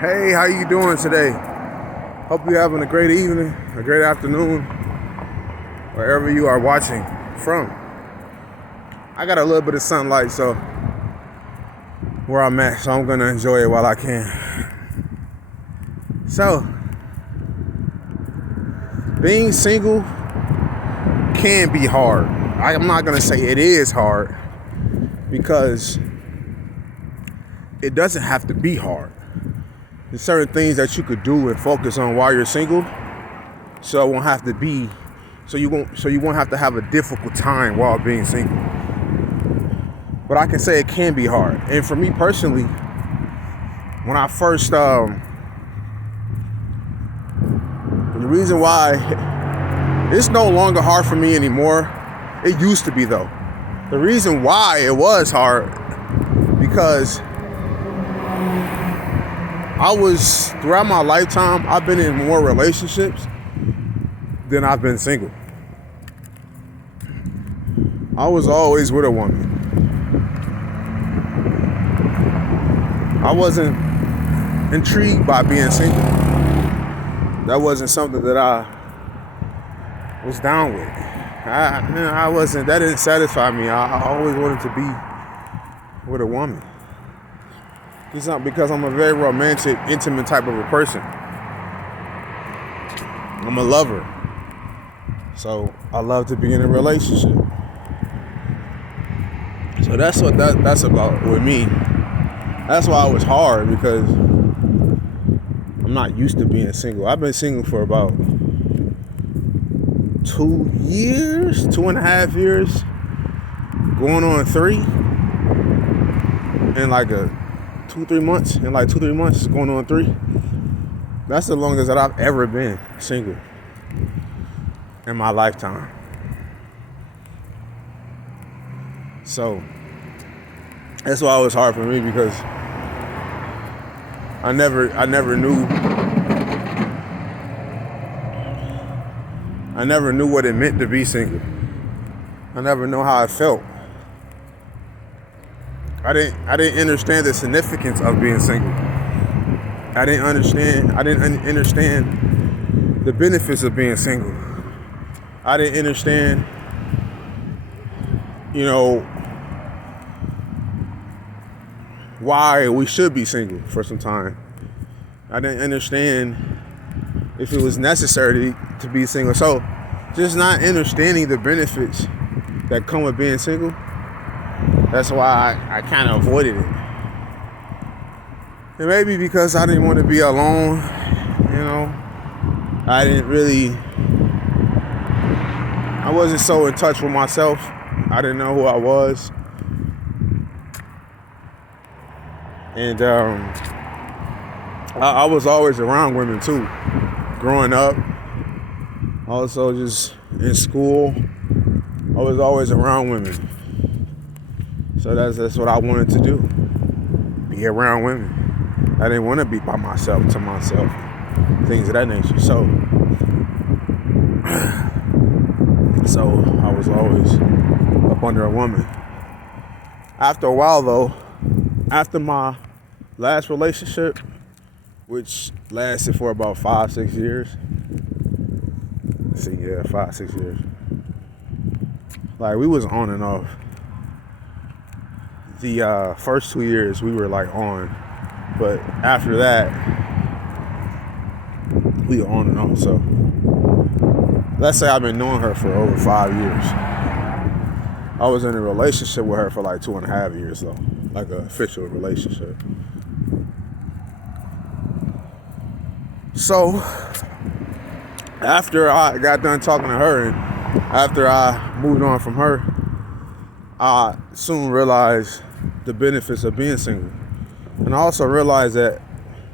Hey, how you doing today? Hope you're having a great evening, a great afternoon, wherever you are watching from. I got a little bit of sunlight, so where I'm at, so I'm gonna enjoy it while I can. So, being single can be hard. I'm not gonna say it is hard because it doesn't have to be hard. There's certain things that you could do and focus on while you're single, so it won't have to be, so you won't have to have a difficult time while being single. But I can say it can be hard. And for me personally, when I first, the reason why it's no longer hard for me anymore, it used to be though. The reason why it was hard, because throughout my lifetime, I've been in more relationships than I've been single. I was always with a woman. I wasn't intrigued by being single. That wasn't something that I was down with. That didn't satisfy me. I always wanted to be with a woman. It's not because I'm a very romantic, intimate type of a person. I'm a lover. So I love to be in a relationship. So that's what that's about with me. That's why it was hard, because I'm not used to being single. I've been single for about 2.5 years, going on 3, in like 2-3 months. In like 2-3 months, going on 3. That's the longest that I've ever been single in my lifetime. So that's why it was hard for me, because I never knew what it meant to be single. I never knew how it felt. I didn't understand the significance of being single. I didn't understand the benefits of being single. I didn't understand, why we should be single for some time. I didn't understand if it was necessary to be single. So just not understanding the benefits that come with being single, that's why I kind of avoided it. And maybe because I didn't want to be alone, I wasn't so in touch with myself. I didn't know who I was. And I was always around women too, growing up. Also just in school, I was always around women. So that's what I wanted to do, be around women. I didn't want to be by myself, to myself, things of that nature. So I was always up under a woman. After a while though, after my last relationship, which lasted for about 5-6 years. 5-6 years. Like, we was on and off. The first 2 years we were like on, but after that we were on and off. So let's say I've been knowing her for over 5 years. I was in a relationship with her for like 2.5 years though, like an official relationship. So after I got done talking to her and after I moved on from her, I soon realized the benefits of being single. And I also realized that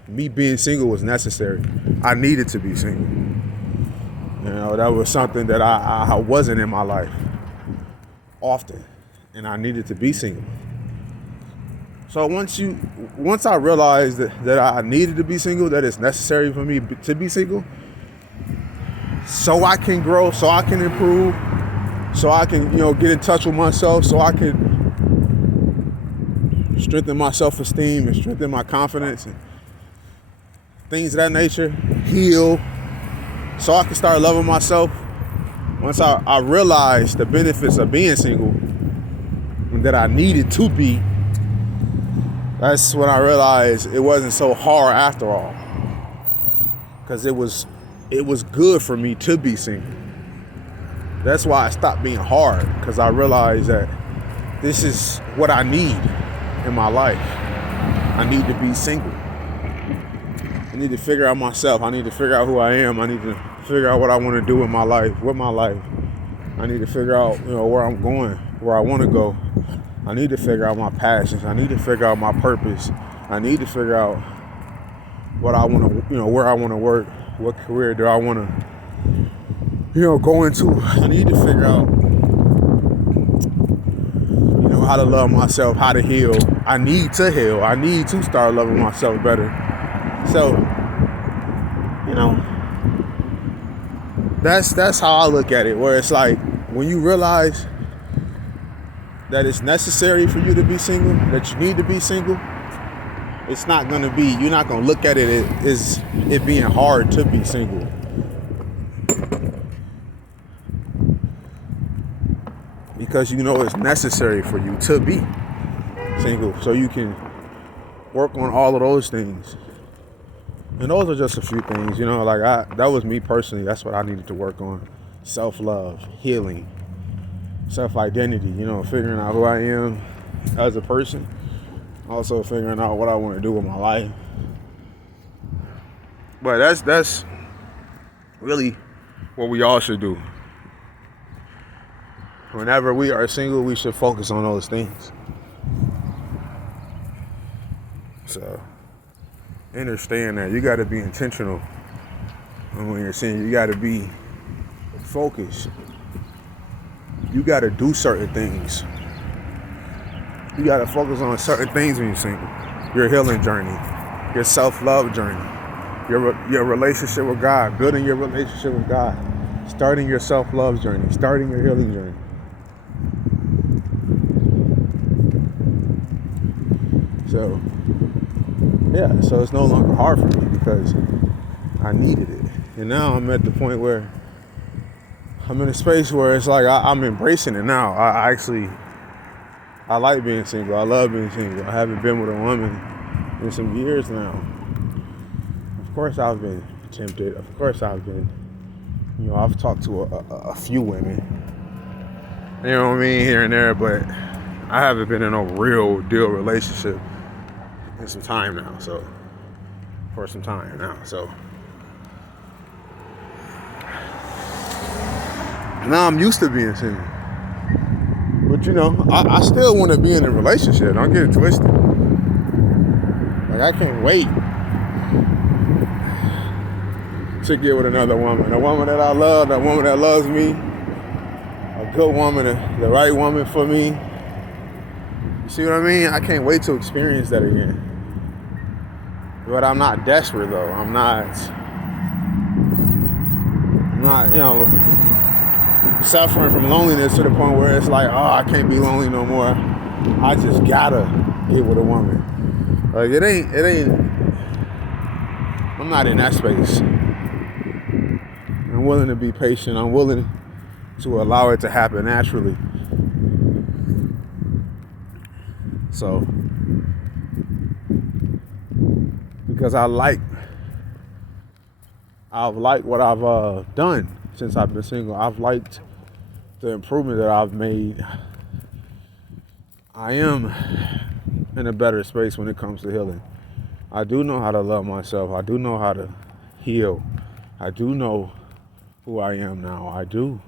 me being single was necessary. I needed to be single. That was something that I wasn't in my life often, and I needed to be single. So once I realized that I needed to be single, that it's necessary for me to be single, so I can grow, so I can improve, so I can, get in touch with myself, so I can strengthen my self-esteem and strengthen my confidence, and things of that nature, heal, so I can start loving myself. Once I realized the benefits of being single and that I needed to be, that's when I realized it wasn't so hard after all. Because it was good for me to be single. That's why I stopped being hard, because I realized that this is what I need in my life. I need to be single. I need to figure out myself. I need to figure out who I am. I need to figure out what I want to do with my life. I need to figure out, where I'm going, where I want to go. I need to figure out my passions. I need to figure out my purpose. I need to figure out what I want to, where I want to work. What career do I want to, go into. I need to figure out, how to love myself, how to heal. I need to heal. I need to start loving myself better. So, that's how I look at it, where it's like, when you realize that it's necessary for you to be single, that you need to be single, it's not going to be, you're not going to look at it as it being hard to be single. Because it's necessary for you to be single, so you can work on all of those things. And those are just a few things, that was me personally. That's what I needed to work on. Self-love, healing, self-identity, figuring out who I am as a person. Also figuring out what I want to do with my life. But that's really what we all should do. Whenever we are single, we should focus on those things. So, understand that you got to be intentional. And when you're single, you got to be focused. You got to do certain things. You got to focus on certain things when you're single. Your healing journey, your self-love journey, your relationship with God, building your relationship with God, starting your self-love journey, starting your healing journey. So, so it's no longer hard for me because I needed it. And now I'm at the point where I'm in a space where it's like I'm embracing it now. I like being single. I love being single. I haven't been with a woman in some years now. Of course I've been tempted. Of course I've been, I've talked to a few women. You know what I mean? Here and there, but I haven't been in a real deal relationship in some time now. For some time now. So now I'm used to being single. But I still want to be in a relationship. Don't get it twisted. Like, I can't wait to get with another woman. A woman that I love, a woman that loves me, a good woman, the right woman for me. You see what I mean? I can't wait to experience that again. But I'm not desperate though. I'm not, suffering from loneliness to the point where it's like, I can't be lonely no more. I just gotta get with a woman. Like, it ain't, I'm not in that space. I'm willing to be patient. I'm willing to allow it to happen naturally. So, because I've liked what I've done since I've been single. I've liked the improvement that I've made. I am in a better space when it comes to healing. I do know how to love myself. I do know how to heal. I do know who I am now. I do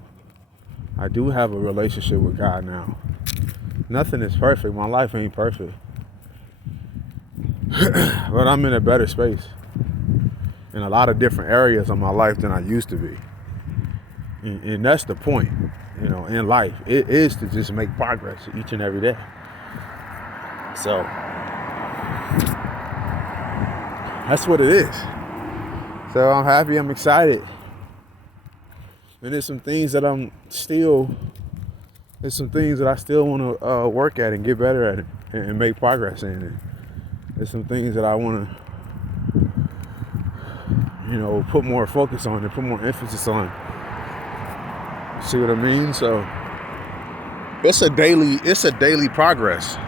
have a relationship with God now. Nothing is perfect. My life ain't perfect. But I'm in a better space in a lot of different areas of my life than I used to be. And that's the point, in life. It is to just make progress each and every day. So that's what it is. So I'm happy, I'm excited. And there's some things that I still want to work at and get better at it and make progress in it. There's some things that I want put more focus on it, put more emphasis on. See what I mean? So it's a daily progress.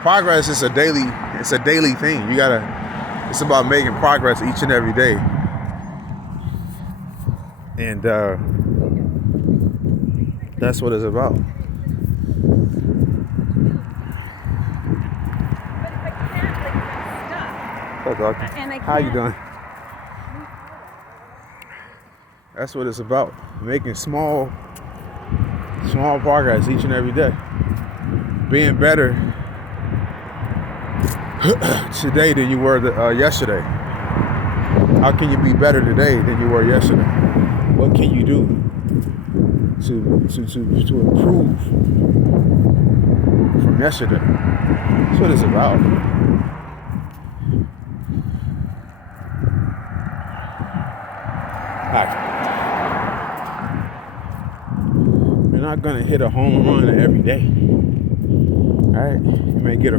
Progress is a daily thing. It's about making progress each and every day. And that's what it's about. How you doing? That's what it's about. Making small progress each and every day. Being better today than you were yesterday. How can you be better today than you were yesterday? What can you do to improve from yesterday? That's what it's about. You're not gonna hit a home run every day. Alright? You may get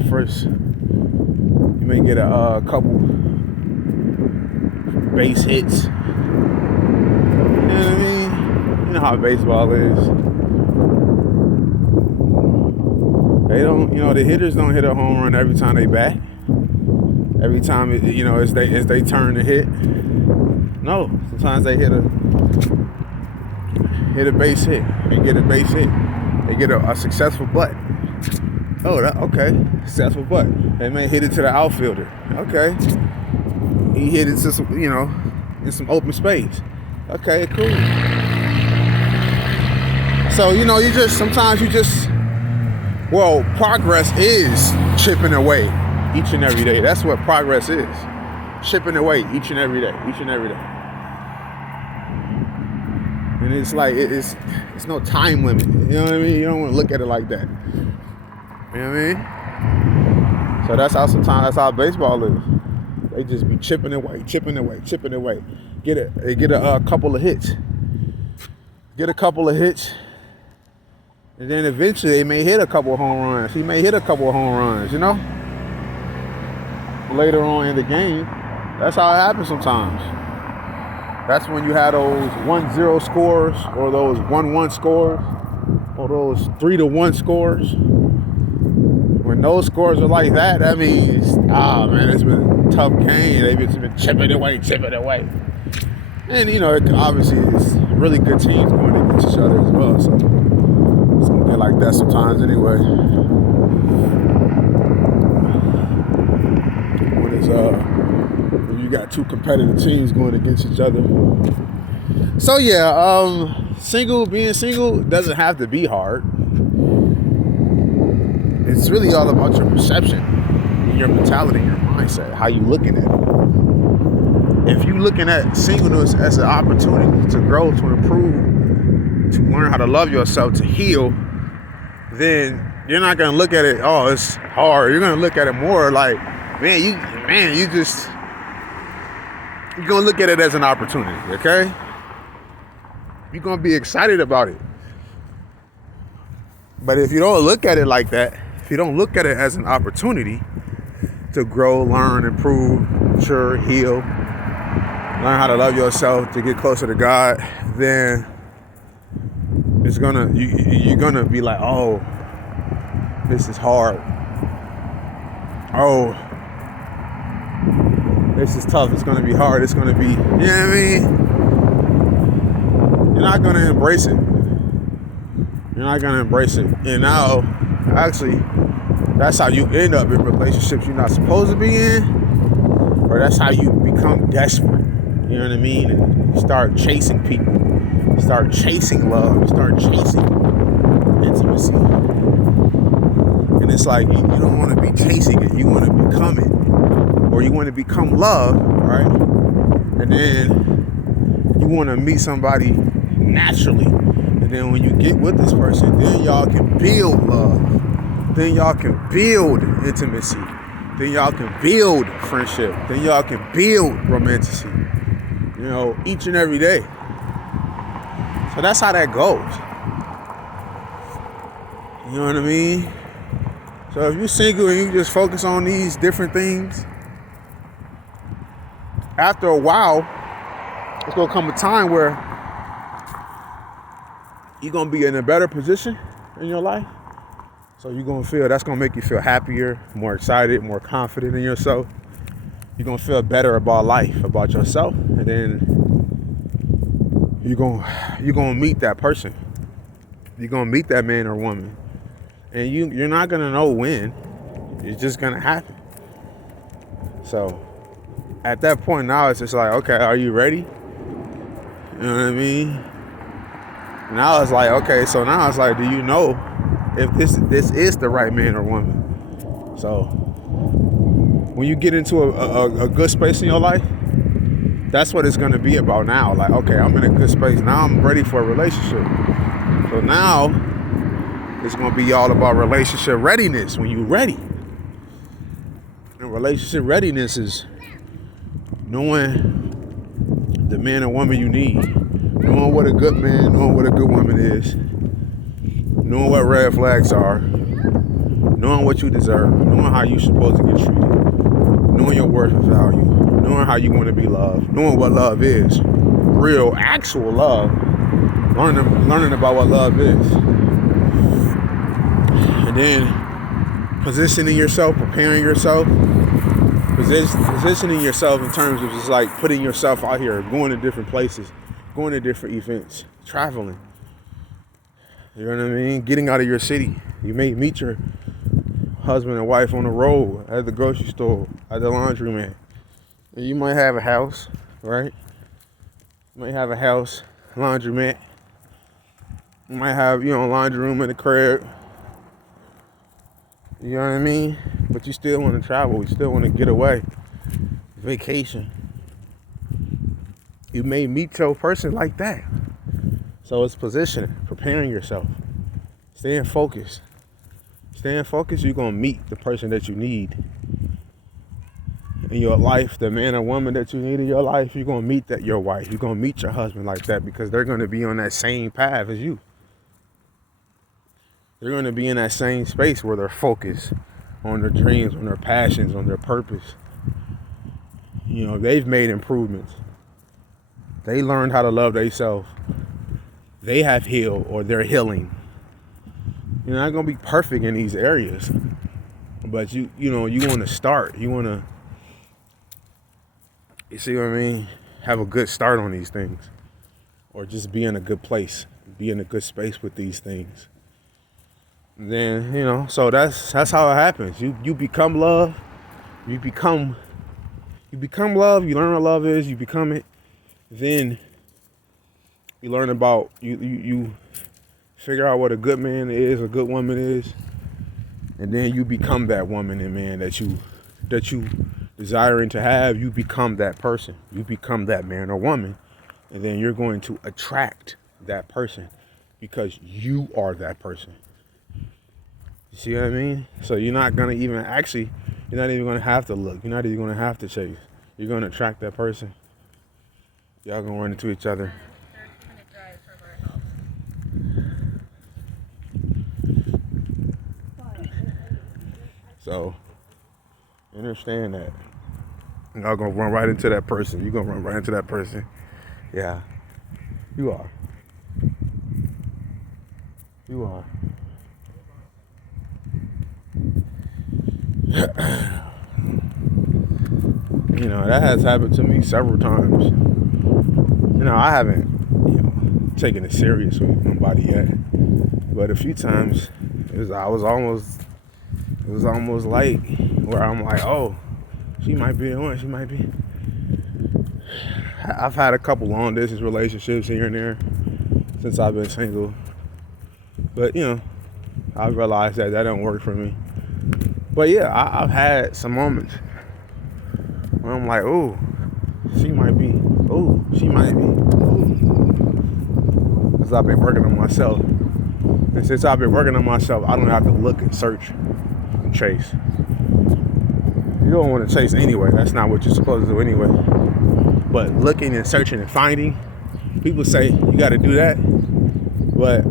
a couple base hits. You know what I mean? You know how baseball is. They don't, the hitters don't hit a home run every time they bat. Every time as they turn to hit. No, sometimes they hit a base hit. They get a base hit. They get a successful butt. Oh, okay, successful butt. They may hit it to the outfielder. Okay, he hit it to some, in some open space. Okay, cool. So progress is chipping away each and every day. That's what progress is. Chipping away each and every day. And it's like it's no time limit. You know what I mean? You don't want to look at it like that. You know what I mean? So that's how baseball is. They just be chipping away. Get a couple of hits. And then eventually they may hit a couple of home runs. He may hit a couple of home runs, later on in the game. That's how it happens sometimes. That's when you have those 1-0 scores or those 1-1 scores or those 3-1 scores. When those scores are like that, that means, it's been a tough game. They've been chipping away. And, obviously it's really good teams going against each other as well. So it's going to get like that sometimes anyway. When you got two competitive teams going against each other. So being single doesn't have to be hard. It's really all about your perception, your mentality, your mindset, how you looking at it. If you looking at singleness as an opportunity to grow, to improve, to learn how to love yourself, to heal, then you're not gonna look at it, oh, it's hard. You're gonna look at it more like, you're gonna look at it as an opportunity, okay? You're gonna be excited about it. But if you don't look at it like that, if you don't look at it as an opportunity to grow, learn, improve, mature, heal, learn how to love yourself, to get closer to God, then you're gonna be like, oh, this is hard. Oh, this is tough. It's gonna be hard. It's gonna be, you know what I mean? You're not gonna embrace it. And now, actually, that's how you end up in relationships you're not supposed to be in, or that's how you become desperate. You know what I mean? And start chasing people, start chasing love, start chasing intimacy. And it's like you don't want to be chasing it, you want to become it, or you want to become love, right? And then you want to meet somebody naturally. And then when you get with this person, then y'all can build love. Then y'all can build intimacy. Then y'all can build friendship. Then y'all can build romanticy. Each and every day. So that's how that goes. You know what I mean? So if you're single and you just focus on these different things, after a while, it's gonna come a time where you're gonna be in a better position in your life. So you're gonna feel, that's gonna make you feel happier, more excited, more confident in yourself. You're gonna feel better about life, about yourself, and then you're gonna meet that person. You're gonna meet that man or woman, and you're not gonna know when. It's just gonna happen. So at that point now, it's just like, okay, are you ready? You know what I mean? Now it's like, okay, so now it's like, do you know if this is the right man or woman? So when you get into a good space in your life, that's what it's going to be about now. Like, okay, I'm in a good space. Now I'm ready for a relationship. So now it's going to be all about relationship readiness when you're ready. And relationship readiness is knowing the man or woman you need, knowing what a good man, knowing what a good woman is, knowing what red flags are, knowing what you deserve, knowing how you're supposed to get treated, knowing your worth and value, knowing how you want to be loved, knowing what love is, real, actual love, learning about what love is, and then positioning yourself, preparing yourself, positioning yourself in terms of just like putting yourself out here, going to different places, going to different events, traveling. You know what I mean? Getting out of your city. You may meet your husband and wife on the road, at the grocery store, at the laundromat. And you might have a house, right? You might have a house, laundromat. You might have, laundry room in the crib. You know what I mean? But you still want to travel. You still want to get away. Vacation. You may meet your person like that. So it's positioning, preparing yourself. Staying focused. Staying focused, you're going to meet the person that you need in your life, the man or woman that you need in your life. You're going to meet your wife. You're going to meet your husband like that because they're going to be on that same path as you. They're going to be in that same space where they're focused on their dreams, on their passions, on their purpose. They've made improvements. They learned how to love themselves. They have healed or they're healing. You're not going to be perfect in these areas. But you want to start. You want to, you see what I mean? Have a good start on these things. Or just be in a good place. Be in a good space with these things. Then, so that's how it happens. You become love. You become love. You learn what love is. You become it. Then you learn about, you figure out what a good man is, a good woman is. And then you become that woman and man that you desiring to have. You become that person. You become that man or woman. And then you're going to attract that person because you are that person. You see what I mean? So you're not even going to have to look. You're not even going to have to chase. You're going to attract that person. Y'all going to run into each other. 30-minute drive from our house. So understand that. Y'all going to run right into that person. You're going to run right into that person. Yeah. You are. You are. That has happened to me several times. I haven't, taken it serious with nobody yet. But a few times, it was almost like where I'm like, oh, she might be the one. She might be. I've had a couple long distance relationships here and there since I've been single. But, I realized that don't work for me. But yeah, I've had some moments where I'm like, ooh, she might be. Ooh, she might be. Ooh. Because I've been working on myself. And since I've been working on myself, I don't have to look and search and chase. You don't want to chase anyway. That's not what you're supposed to do anyway. But looking and searching and finding, people say you got to do that. But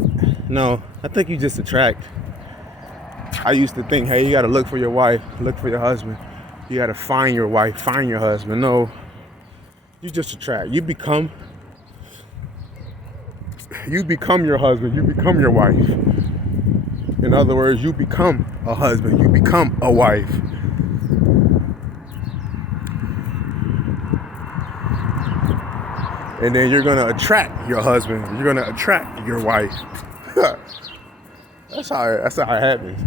no, I think you just attract. I used to think, hey, you got to look for your wife, look for your husband. You got to find your wife, find your husband. No, You just attract. You become your husband. You become your wife. In other words, you become a husband. You become a wife. And then you're gonna attract your husband. You're gonna attract your wife. That's how it happens.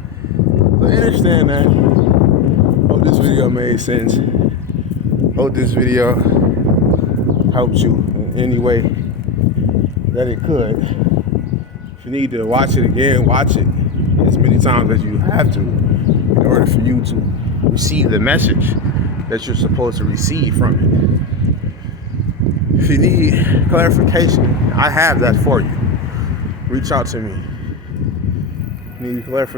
So understand that. Hope this video made sense. Hope this video helped you in any way that it could. If you need to watch it again, watch it as many times as you have to in order for you to receive the message that you're supposed to receive from it. If you need clarification, I have that for you. Reach out to me. Need clarification?